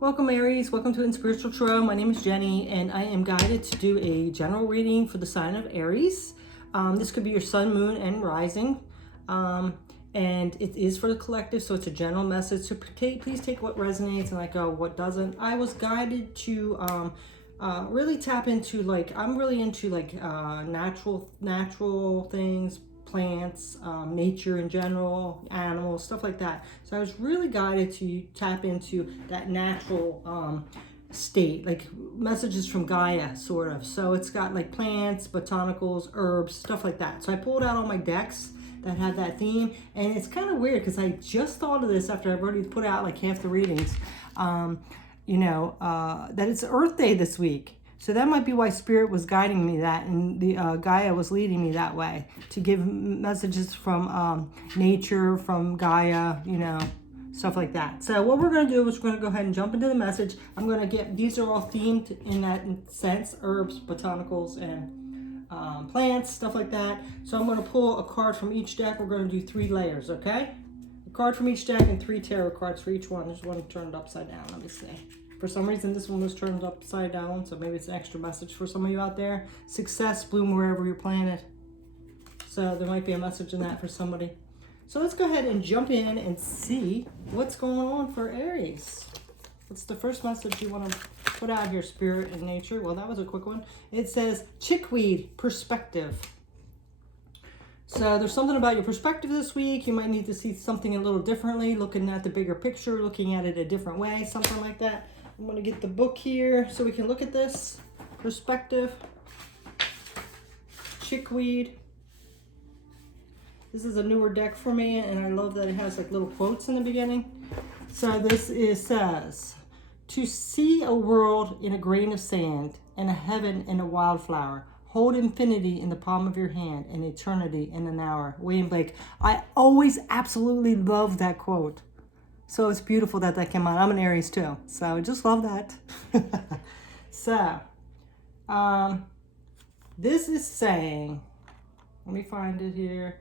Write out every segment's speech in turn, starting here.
Welcome Aries, welcome to Spiritual Tarot. My name is Jenny and I am guided to do a general reading for the sign of Aries. This could be your sun, moon, and rising. And it is for the collective, so it's a general message. So please take what resonates and let go what doesn't. I was guided to really tap into, I'm really into natural things, plants, nature in general, animals, stuff like that. So I was really guided to tap into that natural state, like messages from Gaia, sort of. So it's got like plants, botanicals, herbs, stuff like that. So I pulled out all my decks that had that theme, and it's kind of weird because I just thought of this after I've already put out like half the readings, that it's Earth Day this week. So that might be why Spirit was guiding me that, and the Gaia was leading me that way to give messages from nature, from Gaia, stuff like that. So what we're going to do is we're going to go ahead and jump into the message. I'm going to get, these are all themed in that sense, herbs, botanicals, and plants, stuff like that. So I'm going to pull a card from each deck. We're going to do 3 layers, okay? A card from each deck and 3 tarot cards for each one. There's one turned upside down, let me see. For some reason, this one was turned upside down, so maybe it's an extra message for some of you out there. Success, bloom wherever you're planted. So there might be a message in that for somebody. So let's go ahead and jump in and see what's going on for Aries. What's the first message you want to put out here, Spirit and Nature? Well, that was a quick one. It says, chickweed perspective. So there's something about your perspective this week. You might need to see something a little differently, looking at the bigger picture, looking at it a different way, something like that. I'm going to get the book here so we can look at this. Perspective. Chickweed. This is a newer deck for me, and I love that it has like little quotes in the beginning. So this says, to see a world in a grain of sand and a heaven in a wildflower. Hold infinity in the palm of your hand and eternity in an hour. William Blake. I always absolutely love that quote. So it's beautiful that that came out. I'm an Aries too, so I just love that. So, this is saying, let me find it here.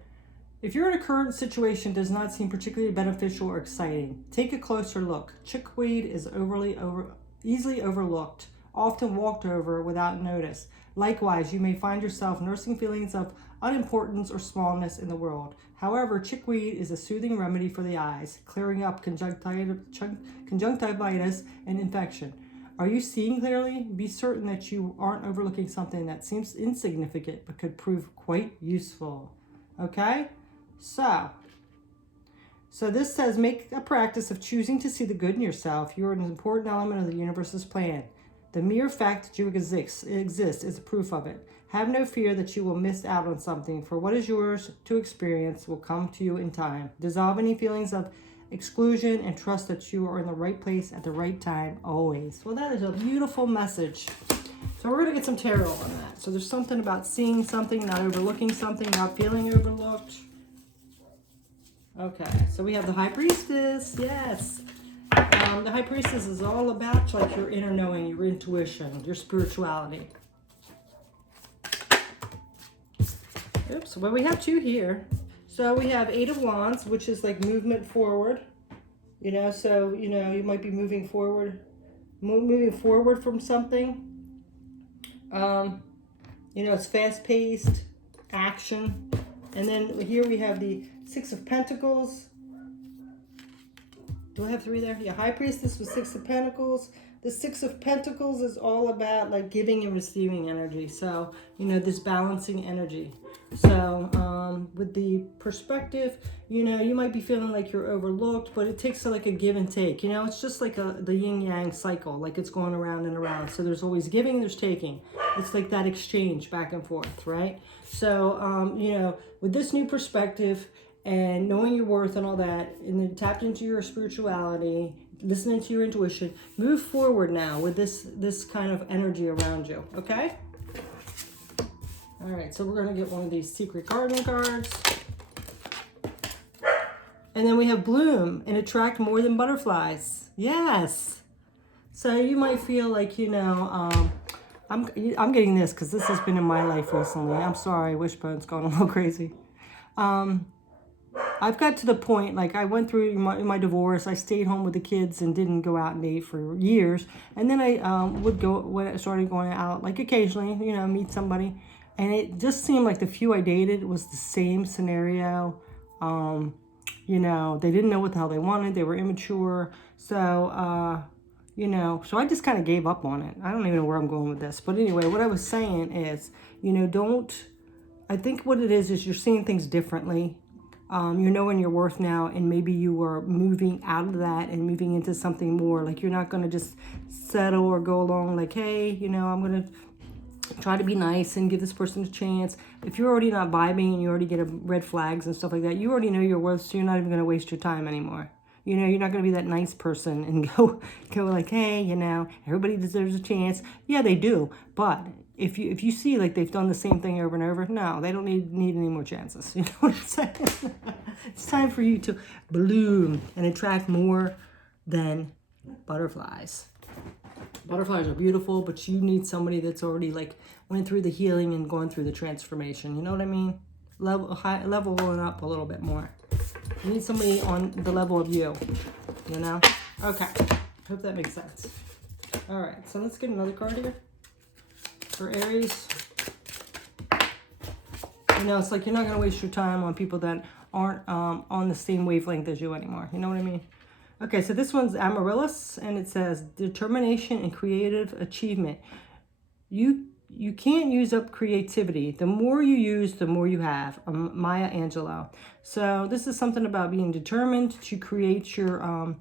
If your current situation does not seem particularly beneficial or exciting, take a closer look. Chickweed is easily overlooked, often walked over without notice. Likewise, you may find yourself nursing feelings of unimportance or smallness in the world. However, chickweed is a soothing remedy for the eyes, clearing up conjunctivitis and infection. Are you seeing clearly? Be certain that you aren't overlooking something that seems insignificant but could prove quite useful. Okay? So this says, make a practice of choosing to see the good in yourself. You are an important element of the universe's plan. The mere fact that you exist is a proof of it. Have no fear that you will miss out on something, for what is yours to experience will come to you in time. Dissolve any feelings of exclusion and trust that you are in the right place at the right time, always. Well, that is a beautiful message. So we're going to get some tarot on that. So there's something about seeing something, not overlooking something, not feeling overlooked. Okay, so we have the High Priestess. Yes. The High Priestess is all about like your inner knowing, your intuition, your spirituality. Oops, well, we have 2 here. So we have 8 of Wands, which is like movement forward. So, you might be moving forward from something. It's fast-paced action. And then here we have the 6 of Pentacles. Do I have 3 there? Yeah, High Priestess with 6 of Pentacles. The 6 of Pentacles is all about like giving and receiving energy. So, this balancing energy. So, with the perspective, you might be feeling like you're overlooked, but it takes like a give and take. It's just like the yin yang cycle, like it's going around and around. So there's always giving, there's taking. It's like that exchange back and forth, right? So, with this new perspective and knowing your worth and all that, and then tapped into your spirituality, listening to your intuition, move forward now with this kind of energy around you, okay? All right, so we're going to get one of these Secret Garden cards. And then we have bloom and attract more than butterflies. Yes. So you might feel like, I'm getting this because this has been in my life recently. I'm sorry, Wishbone's going a little crazy. I've got to the point, like I went through my divorce, I stayed home with the kids and didn't go out and date for years. And then I would go, when I started going out, like occasionally, you know, meet somebody. And it just seemed like the few I dated was the same scenario. You know, they didn't know what the hell they wanted. They were immature. So, you know, so I just kind of gave up on it. I don't even know where I'm going with this. But anyway, what I was saying is, you know, I think what it is you're seeing things differently. You're knowing your worth now, and maybe you are moving out of that and moving into something more. Like you're not going to just settle or go along like, hey, you know, I'm going to try to be nice and give this person a chance. If you're already not vibing and you already get red flags and stuff like that, you already know your worth, so you're not even going to waste your time anymore. You know, you're not going to be that nice person and go like, hey, you know, everybody deserves a chance. Yeah, they do. But if you see like they've done the same thing over and over, no, they don't need any more chances. You know what I'm saying? It's time for you to bloom and attract more than butterflies. Butterflies are beautiful, but you need somebody that's already like went through the healing and gone through the transformation. You know what I mean? Leveling up a little bit more. You need somebody on the level of you, you know? Okay, hope that makes sense. All right, so let's get another card here for Aries. You know, it's like you're not going to waste your time on people that aren't on the same wavelength as you anymore. You know what I mean? Okay, so this one's Amaryllis, and it says, determination and creative achievement. You can't use up creativity. The more you use, the more you have. Maya Angelou. So this is something about being determined to create your,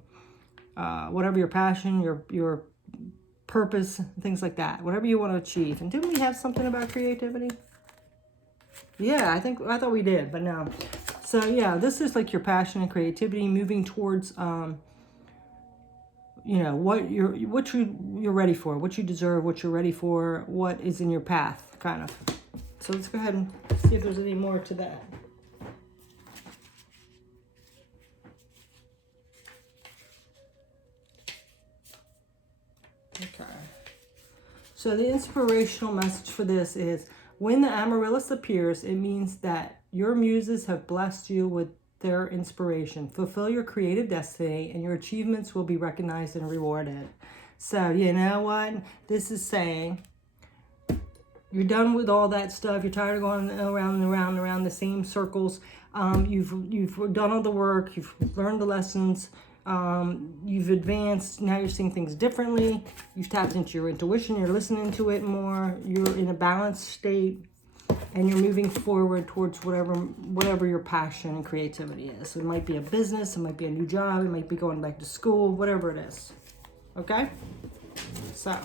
whatever your passion, your purpose, things like that. Whatever you want to achieve. And didn't we have something about creativity? Yeah, I thought we did, but no. So yeah, this is like your passion and creativity, moving towards, you know, what you're ready for, what you deserve, what you're ready for, what is in your path, kind of. So let's go ahead and see if there's any more to that. Okay. So the inspirational message for this is, when the Amaryllis appears, it means that your muses have blessed you with their inspiration. Fulfill your creative destiny and your achievements will be recognized and rewarded. So you know what this is saying? You're done with all that stuff. You're tired of going around and around and around the same circles. You've done all the work. You've learned the lessons. You've advanced. Now you're seeing things differently. You've tapped into your intuition. You're listening to it more. You're in a balanced state. And you're moving forward towards whatever your passion and creativity is. So it might be a business, it might be a new job, it might be going back to school, whatever it is. Okay? So,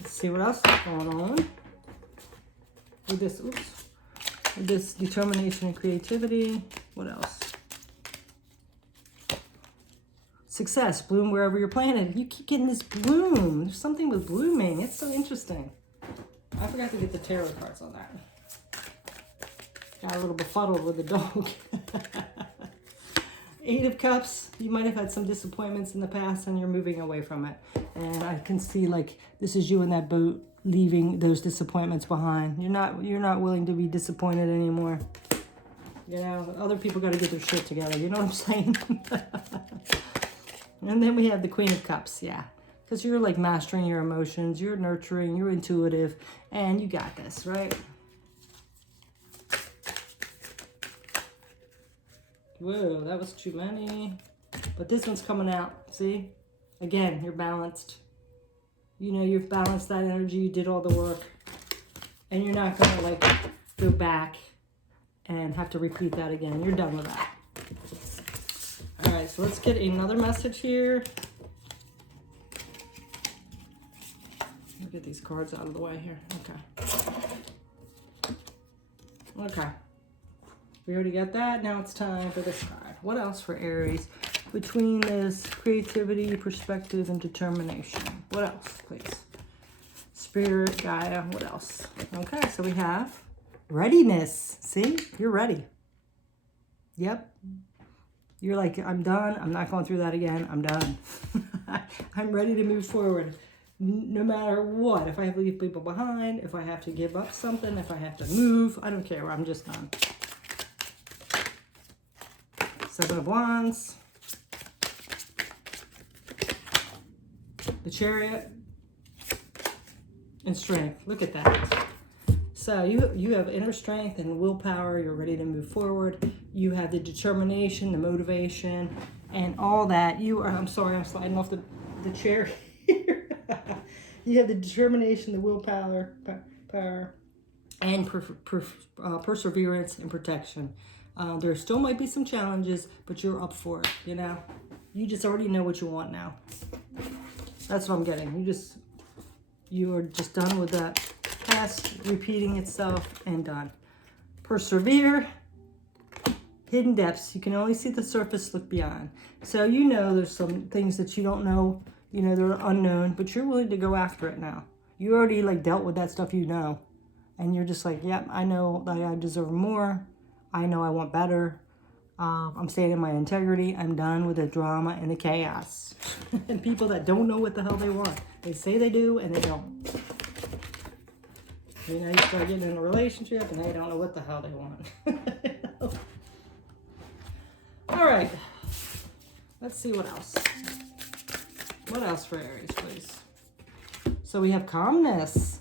let's see what else is going on with this. Oops. With this determination and creativity. What else? Success. Bloom wherever you're planted. You keep getting this bloom. There's something with blooming. It's so interesting. I forgot to get the tarot cards on that. Got a little befuddled with the dog. 8 of Cups. You might have had some disappointments in the past and you're moving away from it. And I can see like this is you in that boat leaving those disappointments behind. You're not willing to be disappointed anymore. You know, other people got to get their shit together. You know what I'm saying? And then we have the Queen of Cups. Yeah. Because you're like mastering your emotions, you're nurturing, you're intuitive, and you got this, right? Whoa, that was too many. But this one's coming out, see? Again, you're balanced. You know, you've balanced that energy, you did all the work. And you're not going to like go back and have to repeat that again. You're done with that. All right, so let's get another message here. Get these cards out of the way here. Okay. We already got that. Now it's time for this card. What else for Aries? Between this creativity, perspective, and determination. What else, please? Spirit, Gaia, what else? Okay, so we have readiness. See? You're ready. Yep. You're like, I'm done. I'm not going through that again. I'm done. I'm ready to move forward. No matter what, if I have to leave people behind, if I have to give up something, if I have to move, I don't care, I'm just done. Seven of Wands. The Chariot. And Strength. Look at that. So you have inner strength and willpower. You're ready to move forward. You have the determination, the motivation, and all that. You are, I'm sorry, I'm sliding off the chair here. You have the determination, the willpower, power, and perseverance and protection. There still might be some challenges, but you're up for it, you know? You just already know what you want now. That's what I'm getting. You are just done with that past repeating itself and done. Persevere. Hidden depths. You can only see the surface, look beyond. So you know there's some things that you don't know, you know, they're unknown, but you're willing to go after it now. You already like dealt with that stuff, you know. And you're just like, yep, I know that I deserve more. I know I want better. I'm staying in my integrity. I'm done with the drama and the chaos. And people that don't know what the hell they want. They say they do and they don't. You know, you start getting in a relationship and they don't know what the hell they want. All right. Let's see what else. What else for Aries, please? So we have calmness.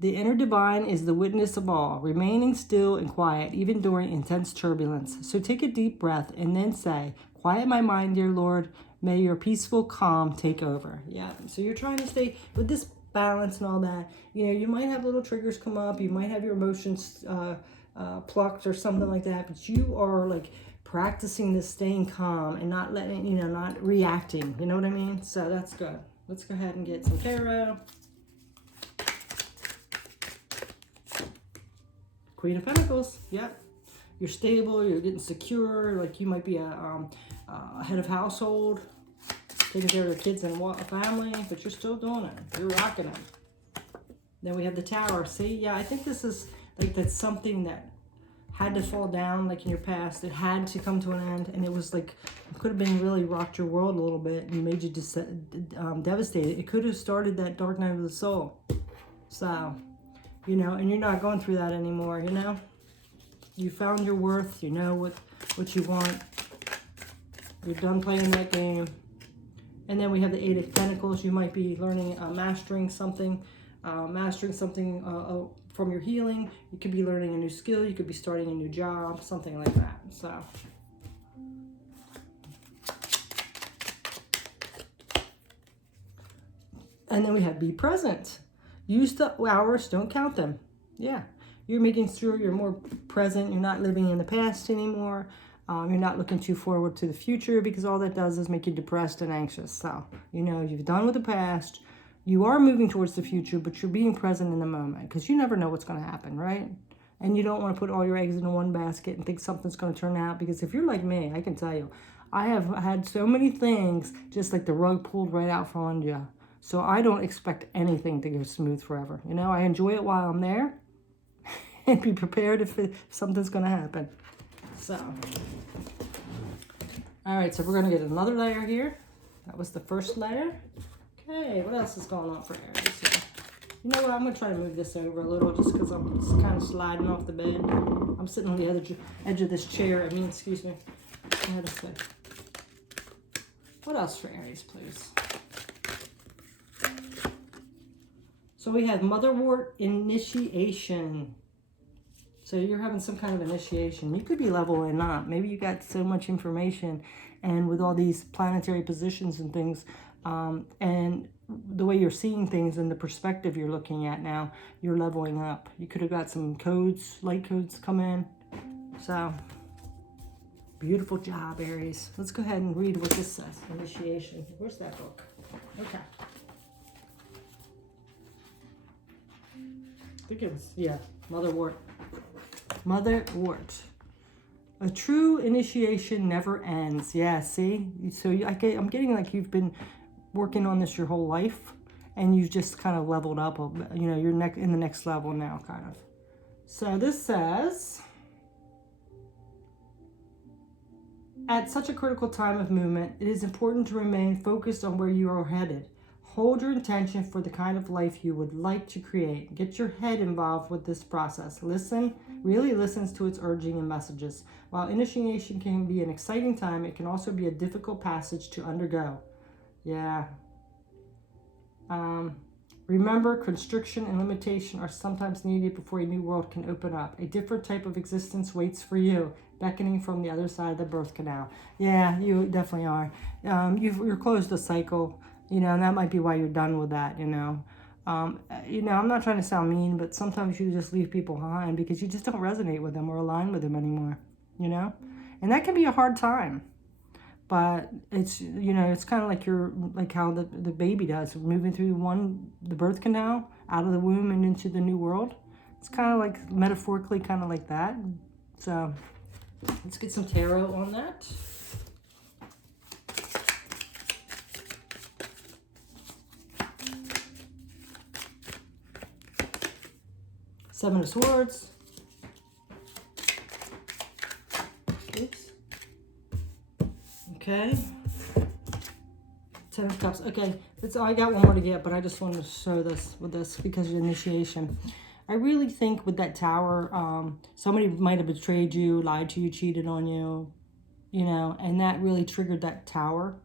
The inner divine is the witness of all, remaining still and quiet, even during intense turbulence. So take a deep breath and then say, quiet my mind, dear Lord. May your peaceful calm take over. Yeah, so you're trying to stay with this balance and all that. You know, you might have little triggers come up. You might have your emotions plucked or something like that. But you are like practicing this staying calm and not letting, you know, not reacting. You know what I mean? So that's good. Let's go ahead and get some tarot. Queen of Pentacles, yep. You're stable, you're getting secure, like you might be a head of household, taking care of your kids and a family, but you're still doing it. You're rocking it. Then we have the Tower. See, yeah, I think this is like that's something that had to fall down like in your past. It had to come to an end, and it was like, it could have been really rocked your world a little bit and made you devastated. It could have started that dark night of the soul. So, you know, and you're not going through that anymore, you know? You found your worth, you know what you want. You're done playing that game. And then we have the Eight of Pentacles. You might be learning, mastering something from your healing. You could be learning a new skill. You could be starting a new job, something like that. So, and then we have be present. Use the hours, don't count them. Yeah, you're making sure you're more present. You're not living in the past anymore. You're not looking too forward to the future, because all that does is make you depressed and anxious. So, you know, you've done with the past. You are moving towards the future, but you're being present in the moment, because you never know what's going to happen, right? And you don't want to put all your eggs in one basket and think something's going to turn out, because if you're like me, I can tell you, I have had so many things just like the rug pulled right out from under you. So I don't expect anything to go smooth forever. You know, I enjoy it while I'm there and be prepared if something's going to happen. So, all right, so we're going to get another layer here. That was the first layer. Okay, what else is going on for Aries here? You know what, I'm going to try to move this over a little just because I'm just kind of sliding off the bed. I'm sitting on the edge of this chair. Excuse me. I had to say. What else for Aries, please? So we have Motherwort initiation. So you're having some kind of initiation. You could be leveling up. Maybe you got so much information, and with all these planetary positions and things, and the way you're seeing things and the perspective you're looking at now, you're leveling up. You could have got some codes, light codes come in. So, beautiful job, Aries. Let's go ahead and read what this says. Initiation. Where's that book? Okay. I think it was, yeah, Motherwort. Motherwort. A true initiation never ends. Yeah, see? So I'm getting like you've been working on this your whole life, and you've just kind of leveled up. You know, you're in the next level now, kind of. So this says, at such a critical time of movement, it is important to remain focused on where you are headed. Hold your intention for the kind of life you would like to create. Get your head involved with this process. Listen really listens to its urging and messages. While initiation can be an exciting time, it can also be a difficult passage to undergo. Yeah. Remember, constriction and limitation are sometimes needed before a new world can open up. A different type of existence waits for you, beckoning from the other side of the birth canal. Yeah, you definitely are. You're closed a cycle, and that might be why you're done with that, I'm not trying to sound mean, but sometimes you just leave people behind because you just don't resonate with them or align with them anymore, And that can be a hard time. But it's, it's kind of like how the baby does, moving through the birth canal, out of the womb and into the new world. It's kind of like metaphorically kind of like that. So let's get some tarot on that. Seven of Swords. Oops. Okay. Ten of Cups. Okay, I got one more to get, but I just wanted to show this with this because of initiation. I really think with that Tower, somebody might have betrayed you, lied to you, cheated on you, and that really triggered that Tower.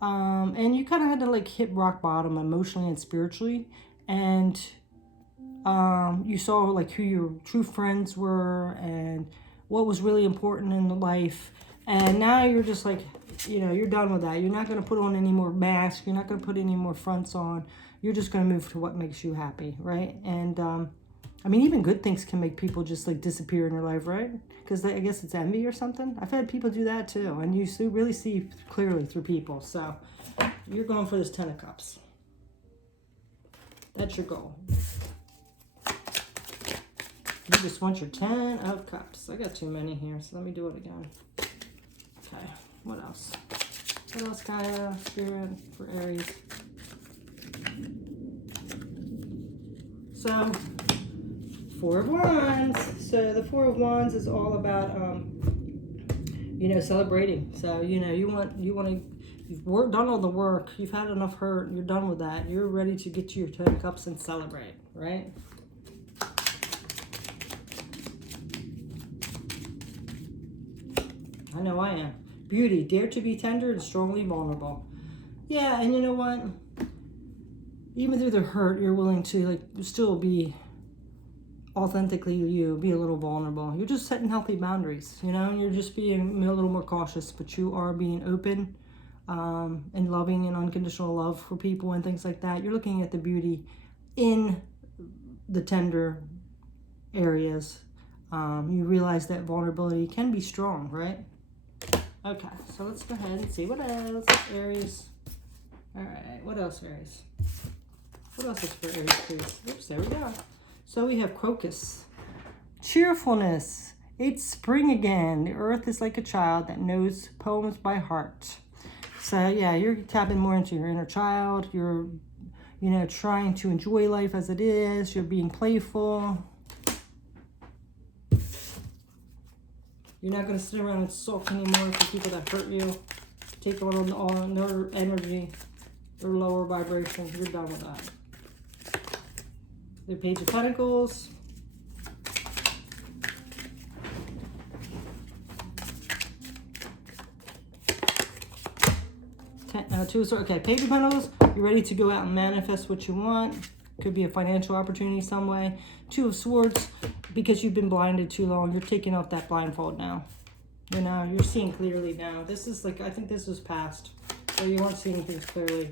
And you kind of had to hit rock bottom emotionally and spiritually, and you saw who your true friends were and what was really important in the life. And now you're just you're done with that. You're not going to put on any more masks. You're not going to put any more fronts on. You're just going to move to what makes you happy, right? And, even good things can make people just, disappear in your life, right? Because I guess it's envy or something. I've had people do that, too. And you really see clearly through people. So, you're going for this Ten of Cups. That's your goal. You just want your 10 of Cups. I got too many here, so let me do it again. Okay, what else? What else, Gaia, Spirit, for Aries? So, Four of Wands. So the Four of Wands is all about, celebrating. So, you want to, you've done all the work. You've had enough hurt. You're done with that. You're ready to get to your 10 of Cups and celebrate, right? I know I am. Beauty. Dare to be tender and strongly vulnerable. Yeah, and you know what? Even through the hurt, you're willing to still be authentically you, be a little vulnerable. You're just setting healthy boundaries, You're just being a little more cautious, but you are being open and loving and unconditional love for people and things like that. You're looking at the beauty in the tender areas. You realize that vulnerability can be strong, right? Okay, so let's go ahead and see what else, Aries. All right, what else, Aries? What else is for Aries, please? Oops, there we go. So we have Crocus. Cheerfulness. It's spring again. The earth is like a child that knows poems by heart. So yeah, you're tapping more into your inner child. You're, trying to enjoy life as it is. You're being playful. You're not going to sit around and sulk anymore for people that hurt you. Take on their energy, their lower vibration. You're done with that. The Page of Pentacles. Okay, Page of Pentacles. You're ready to go out and manifest what you want. Could be a financial opportunity some way. Two of Swords. Because you've been blinded too long, you're taking off that blindfold now. You're seeing clearly now. This is I think this was past. So you weren't seeing things clearly.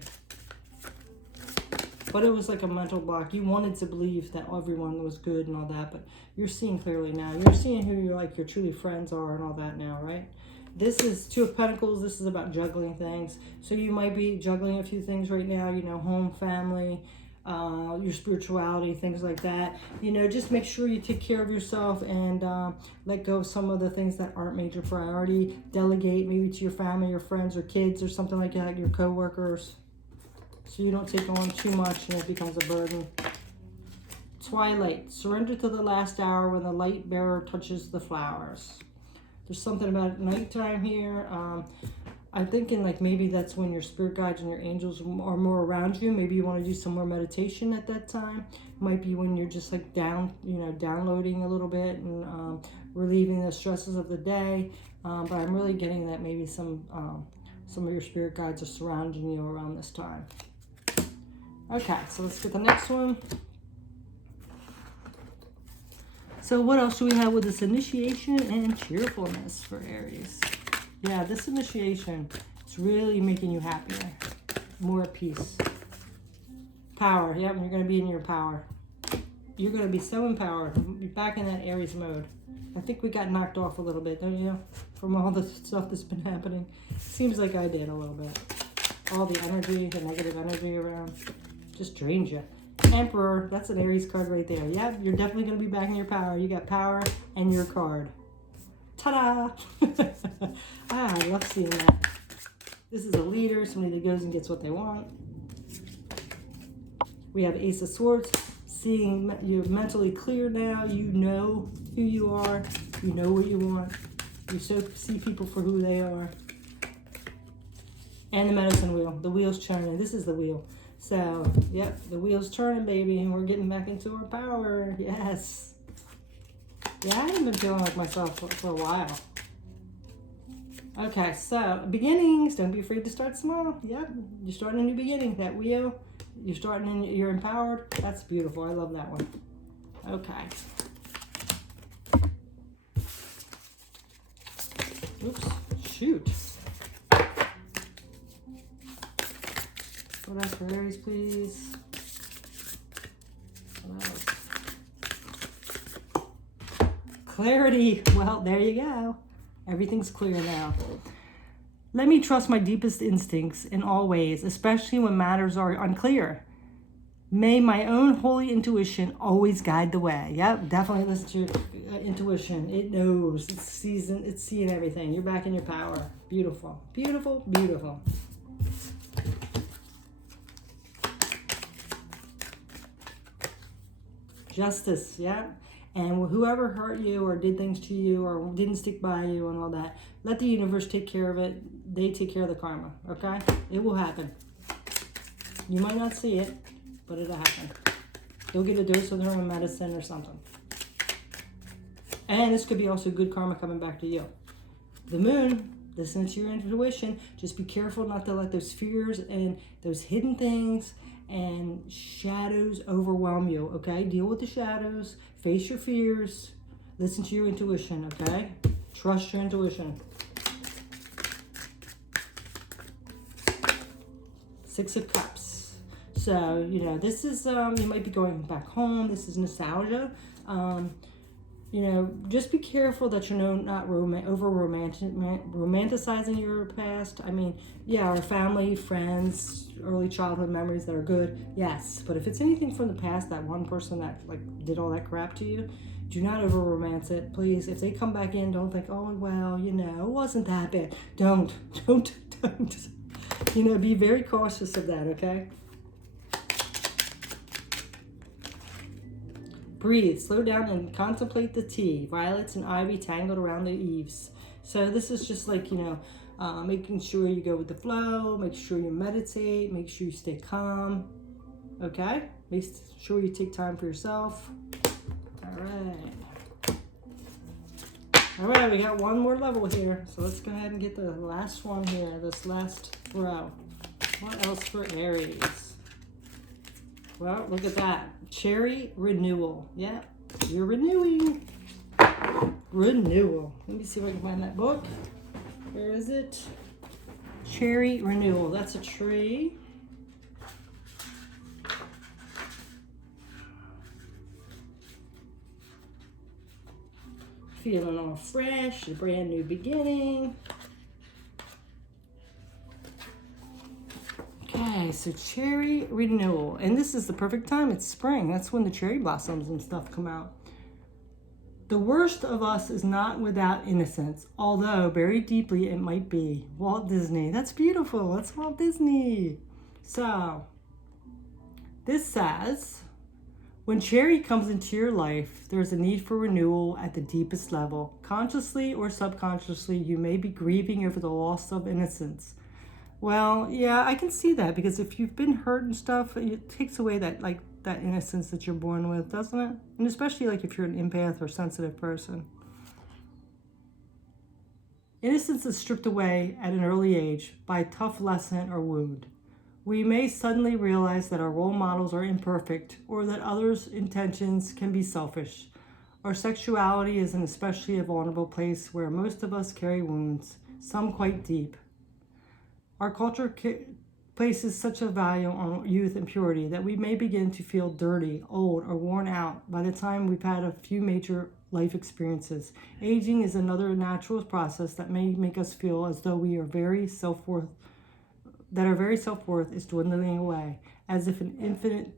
But it was like a mental block. You wanted to believe that everyone was good and all that, but you're seeing clearly now. You're seeing who your truly friends are and all that now, right? This is Two of Pentacles. This is about juggling things. So you might be juggling a few things right now, home, family, your spirituality, things like that. Just make sure you take care of yourself and let go of some of the things that aren't major priority. Delegate maybe to your family, your friends, or kids, or something like that, your co-workers, so you don't take on too much and it becomes a burden. Twilight. Surrender to the last hour when the light bearer touches the flowers. There's something about nighttime here. I'm thinking like maybe that's when your spirit guides and your angels are more around you. Maybe you want to do some more meditation at that time. Might be when you're just like downloading a little bit and relieving the stresses of the day. But I'm really getting that maybe some of your spirit guides are surrounding you around this time. Okay, so let's get the next one. So what else do we have with this initiation and cheerfulness for Aries? Yeah, this initiation is really making you happier, more at peace. Power, yep, you're going to be in your power. You're going to be so empowered. Be back in that Aries mode. I think we got knocked off a little bit, don't you? From all the stuff that's been happening. Seems like I did a little bit. All the energy, the negative energy around, just drains you. Emperor, that's an Aries card right there. Yep, you're definitely going to be back in your power. You got power and your card. Ta-da! I love seeing that. This is a leader, somebody that goes and gets what they want. We have Ace of Swords, seeing you're mentally clear now. You know who you are. You know what you want. You see people for who they are. And the medicine wheel. The wheel's turning. This is the wheel. So, yep, the wheel's turning, baby, and we're getting back into our power. Yes. Yeah, I haven't been feeling like myself for a while. Okay, so beginnings. Don't be afraid to start small. Yep, you're starting a new beginning. That wheel, you're empowered. That's beautiful. I love that one. Okay. Oops, shoot. What else for Aries, please? What else? Clarity. Well, there you go. Everything's clear now. Let me trust my deepest instincts in all ways, especially when matters are unclear. May my own holy intuition always guide the way. Yep, definitely listen to your intuition. It knows. It's seeing everything. You're back in your power. Beautiful. Beautiful, beautiful. Justice, yeah. And whoever hurt you or did things to you or didn't stick by you and all that, let the universe take care of it. They take care of the karma, okay? It will happen. You might not see it, but it'll happen. You'll get a dose of their own medicine or something. And this could be also good karma coming back to you. The moon, listen to your intuition. Just be careful not to let those fears and those hidden things and shadows overwhelm you, okay? Deal with the shadows, face your fears, listen to your intuition, okay? Trust your intuition. Six of Cups. So, this is, you might be going back home. This is nostalgia. Just be careful that you're not romanticizing your past. I mean, yeah, our family, friends, early childhood memories that are good, yes. But if it's anything from the past, that one person that did all that crap to you, do not over romance it, please. If they come back in, don't think, oh well, it wasn't that bad. Don't. Be very cautious of that, okay? Breathe, slow down, and contemplate the tea. Violets and ivy tangled around the eaves. So this is just making sure you go with the flow, make sure you meditate, make sure you stay calm. Okay? Make sure you take time for yourself. All right, we got one more level here. So let's go ahead and get the last one here, this last row. What else for Aries? Well, look at that. Cherry renewal. Yeah, you're renewing. Renewal. Let me see if I can find that book. Where is it? Cherry renewal. That's a tree. Feeling all fresh, a brand new beginning. Okay, so cherry renewal. And this is the perfect time. It's spring. That's when the cherry blossoms and stuff come out. The worst of us is not without innocence, although buried deeply it might be. Walt Disney. That's beautiful. That's Walt Disney. So, this says, When Cherry comes into your life, there's a need for renewal at the deepest level. Consciously or subconsciously, you may be grieving over the loss of innocence. Well, yeah, I can see that, because if you've been hurt and stuff, it takes away that that innocence that you're born with, doesn't it? And especially like if you're an empath or sensitive person. Innocence is stripped away at an early age by a tough lesson or wound. We may suddenly realize that our role models are imperfect, or that others' intentions can be selfish. Our sexuality is an especially a vulnerable place where most of us carry wounds, some quite deep. Our culture places such a value on youth and purity that we may begin to feel dirty, old, or worn out by the time we've had a few major life experiences. Aging is another natural process that may make us feel as though we are very self-worth, that our very self-worth is dwindling away, as if an infinite,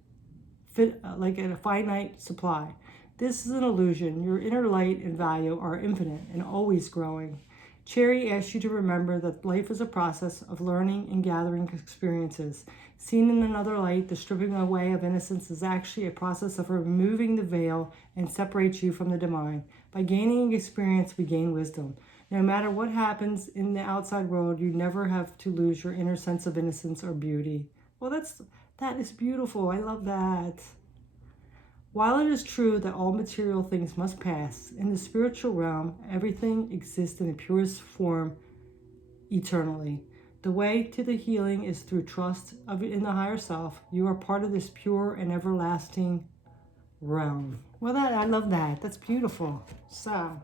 like a finite supply. This is an illusion. Your inner light and value are infinite and always growing. Cherry asks you to remember that life is a process of learning and gathering experiences. Seen in another light, the stripping away of innocence is actually a process of removing the veil and separates you from the divine. By gaining experience, we gain wisdom. No matter what happens in the outside world, you never have to lose your inner sense of innocence or beauty. Well, that is beautiful. I love that. While it is true that all material things must pass, in the spiritual realm, everything exists in the purest form eternally. The way to the healing is through trust in the higher self. You are part of this pure and everlasting realm. Well, I love that. That's beautiful. So,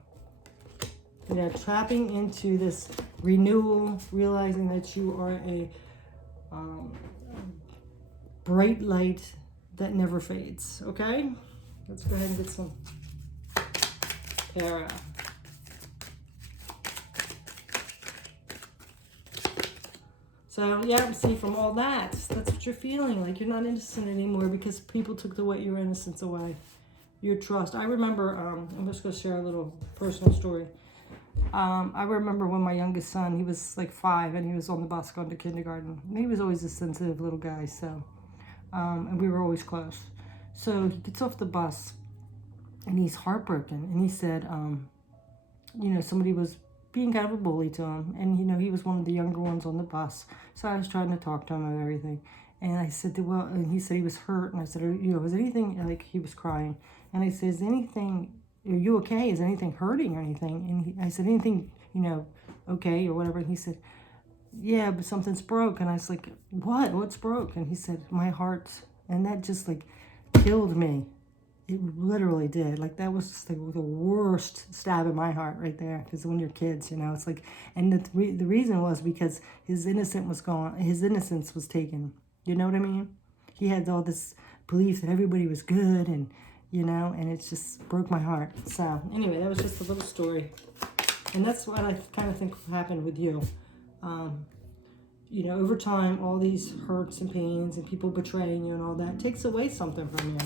tapping into this renewal, realizing that you are a bright light that never fades. Okay, let's go ahead and get some para. So yeah, see, from all that's what you're feeling, like you're not innocent anymore because people took your innocence away, your trust. I remember, I'm just gonna share a little personal story. I remember when my youngest son, he was like 5, and he was on the bus going to kindergarten. And he was always a sensitive little guy, so, and we were always close. So he gets off the bus, and he's heartbroken. And he said, somebody was being kind of a bully to him. And, he was one of the younger ones on the bus. So I was trying to talk to him about everything. And I said, well, and he said he was hurt. And I said, is anything, like he was crying. And I said, are you okay? Is anything hurting or anything? And I said, anything, okay or whatever. And he said, yeah, but something's broke. And I was like, what? What's broke? And he said, my heart. And that just like killed me. It literally did. Like that was just like the worst stab in my heart right there. Because when you're kids, it's like, and the reason was because his innocence was gone. His innocence was taken. You know what I mean? He had all this belief that everybody was good, and and it just broke my heart. So anyway, that was just a little story. And that's what I kind of think happened with you. Over time, all these hurts and pains and people betraying you and all that takes away something from you,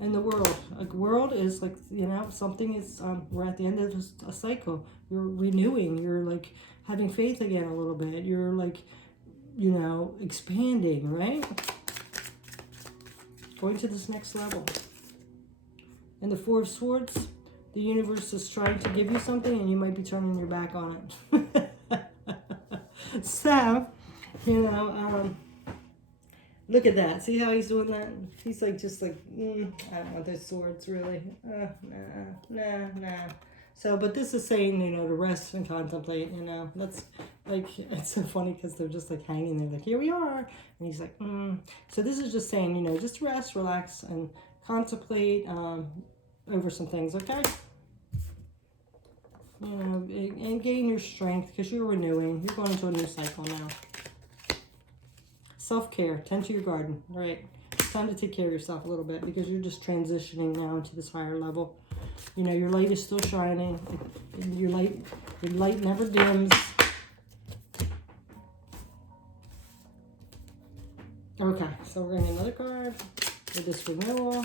And the world is like, something is, we're at the end of a cycle. You're renewing, you're like having faith again a little bit. You're like, expanding, right? Going to this next level. And the Four of Swords, the universe is trying to give you something and you might be turning your back on it. So, look at that. See how he's doing that? He's like, just like, I don't want those swords, really. Nah. So, but this is saying, to rest and contemplate, That's like, it's so funny because they're just like hanging there, like, here we are. And he's like, So this is just saying, just rest, relax, and contemplate over some things, okay? And gain your strength because you're renewing. You're going into a new cycle now. Self-care, tend to your garden, right? It's time to take care of yourself a little bit because you're just transitioning now into this higher level. Your light is still shining. Your light never dims. Okay, so we're going to get another card for this renewal.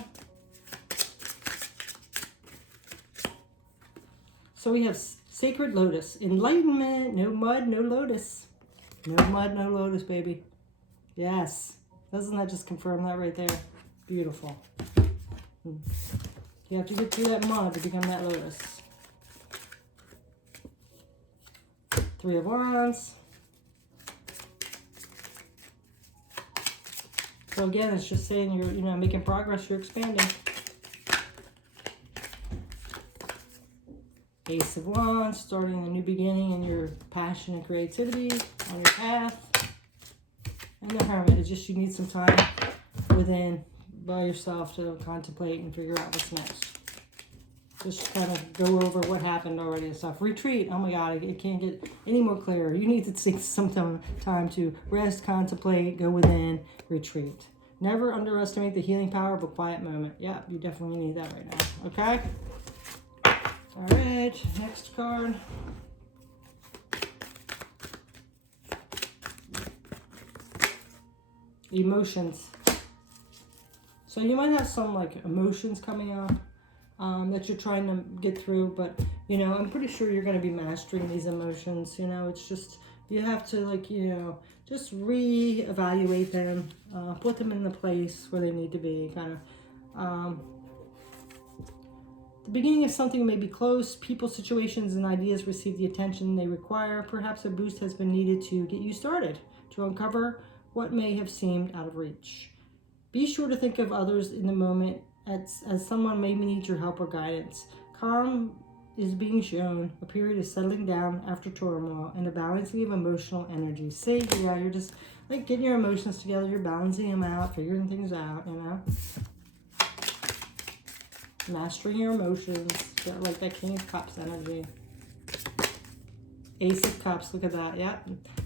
So we have Sacred Lotus. Enlightenment. No mud, no lotus. No mud, no lotus, baby. Yes. Doesn't that just confirm that right there? Beautiful. You have to get through that mud to become that lotus. 3 of Wands. So again, it's just saying you're, you know, making progress, you're expanding. Ace of Wands, starting a new beginning in your passion and creativity on your path. And the Hermit, it's just you need some time within by yourself to contemplate and figure out what's next. Just kind of go over what happened already and stuff. Retreat, oh my God, it can't get any more clear. You need to take some time to rest, contemplate, go within, retreat. Never underestimate the healing power of a quiet moment. Yeah, you definitely need that right now, okay? All right, next card. Emotions. So you might have some like emotions coming up that you're trying to get through, but you know, I'm pretty sure you're going to be mastering these emotions. You know, it's just, you have to like, you know, just re-evaluate them, put them in the place where they need to be, kind of. The beginning of something may be close. People, situations, and ideas receive the attention they require. Perhaps a boost has been needed to get you started, to uncover what may have seemed out of reach. Be sure to think of others in the moment as someone may need your help or guidance. Calm is being shown, a period of settling down after turmoil, and a balancing of emotional energy. See, yeah, you're just like getting your emotions together, you're balancing them out, figuring things out, you know. Mastering your emotions, like that King of Cups energy. Ace of Cups, look at that, yeah.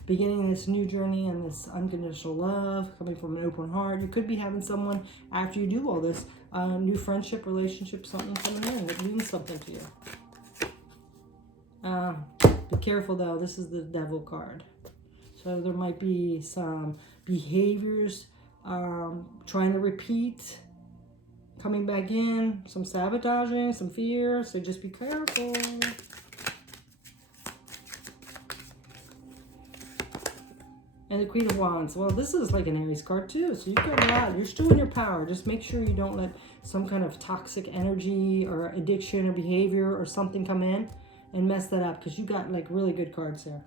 Beginning this new journey and this unconditional love, coming from an open heart. You could be having someone, after you do all this, new friendship, relationship, something coming in that means something to you. Be careful though, this is the Devil card. So there might be some behaviors trying to repeat, coming back in, some sabotaging, some fear, so just be careful. And the Queen of Wands. Well, this is like an Aries card too, so you got a lot. You're still in your power. Just make sure you don't let some kind of toxic energy or addiction or behavior or something come in and mess that up, because you got like really good cards here.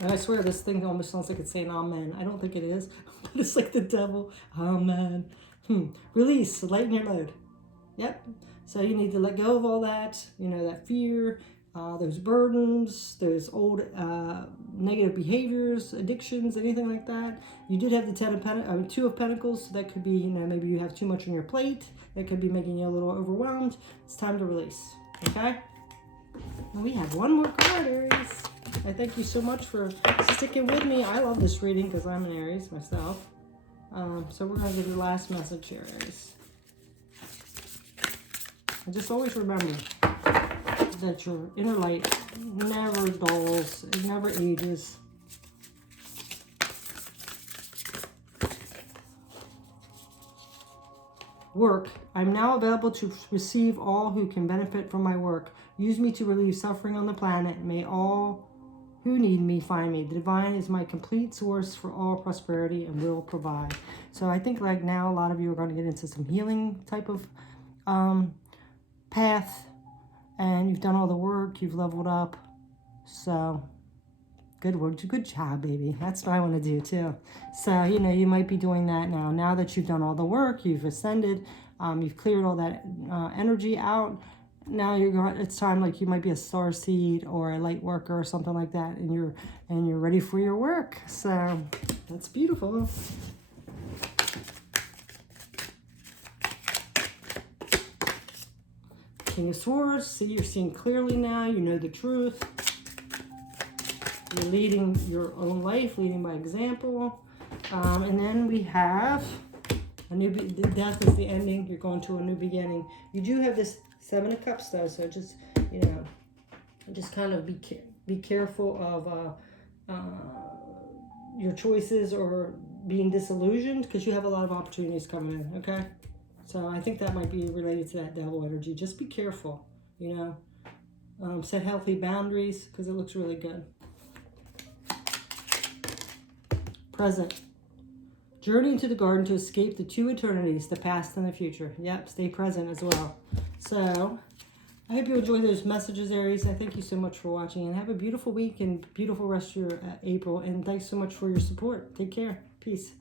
And I swear this thing almost sounds like it's saying amen. I don't think it is, but it's like the devil. Amen. Release, lighten your load. Yep. So you need to let go of all that, you know, that fear, those burdens, those old negative behaviors, addictions, anything like that. You did have the Two of Pentacles, so that could be, you know, maybe you have too much on your plate. That could be making you a little overwhelmed. It's time to release, okay? And we have one more card, Aries. I thank you so much for sticking with me. I love this reading because I'm an Aries myself. So we're going to give the last message here, Aries. And just always remember that your inner light never dulls, it never ages. Work. I'm now available to receive all who can benefit from my work. Use me to relieve suffering on the planet. May all who need me find me. The divine is my complete source for all prosperity and will provide. So I think like now a lot of you are going to get into some healing type of path. And you've done all the work, you've leveled up. So, good work, good job, baby. That's what I want to do too. So, you know, you might be doing that now. Now that you've done all the work, you've ascended, you've cleared all that energy out. Now you're going. It's time, like you might be a star seed or a light worker or something like that, and you're ready for your work. So, that's beautiful. King of Swords, see, you're seeing clearly now, you know the truth. You're leading your own life, leading by example. And then we have a new, death is the ending, you're going to a new beginning. You do have this 7 of Cups though, so just, you know, just kind of be careful of your choices or being disillusioned, because you have a lot of opportunities coming in, okay? So I think that might be related to that devil energy. Just be careful, you know. Set healthy boundaries, because it looks really good. present. Journey into the garden to escape the two eternities, the past and the future. Yep, stay present as well. So, I hope you enjoy those messages, Aries. I thank you so much for watching, and have a beautiful week and beautiful rest of your April. And thanks so much for your support. Take care. Peace.